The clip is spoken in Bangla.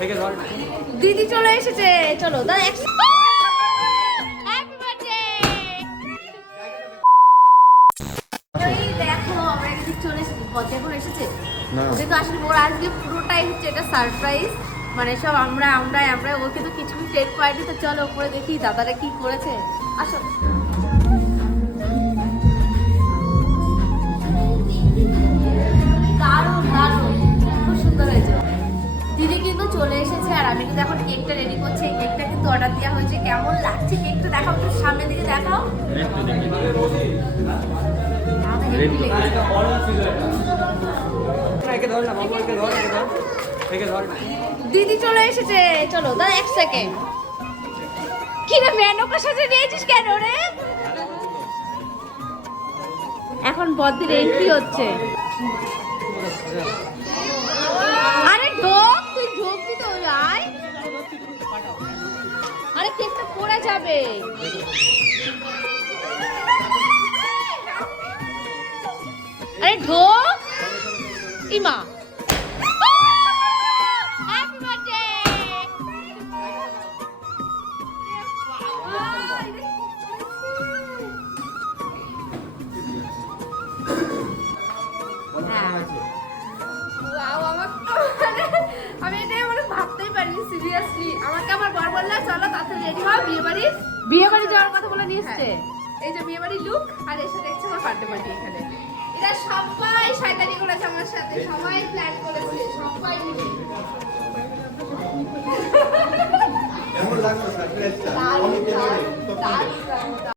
থেকে ধর। দিদি চলে এসেছে। চলো দাদা দেখো আমরা এদিকে চলে এসেছি। এসেছে। না। ওকে তো আসলে ওর আজকে পুরোটাই হচ্ছে এটা সারপ্রাইজ মানে সব আমরা আমরা আমরা ও কিন্তু কিছু টের পাইনি তো চলো উপরে দেখি দাদারা কি করেছে। আসো। চলে এসেছে আর আমি কিন্তু এখন কেকটা রেডি করছি। এই কেকটা কিন্তু অর্ডার দেওয়া হয়েছে। কেমন লাগছে কেকটা দেখাও একটু সামনের দিকে দেখাও। দিদি চলে এসেছে। চলো দাদা এক সেকেন্ড কি রে মেনকা সাথে নিয়েছিস কেন রে? এখন বদ্দির এন্ট্রি হচ্ছে। আরে কেকটা পড়ে যাবে। আরে ঢোক ইমা আমি এটাই মানে ভাবতেই পারিনি সিরিয়াসলি আমাকে আমার রেডি হও বিয়ে বাড়ি। বিয়ে বাড়ি যাওয়ার কথা বলে নিয়ে এসছে। এই যে বিয়ে বাড়ির লুক আর এসে দেখছে আমার বার্থডে পার্টি এখানে। এরা সবাই শয়তানি করেছে আমার সাথে সবাই প্ল্যান করেছে সবাই মিলে। কেমন লাগল সারপ্রাইজটা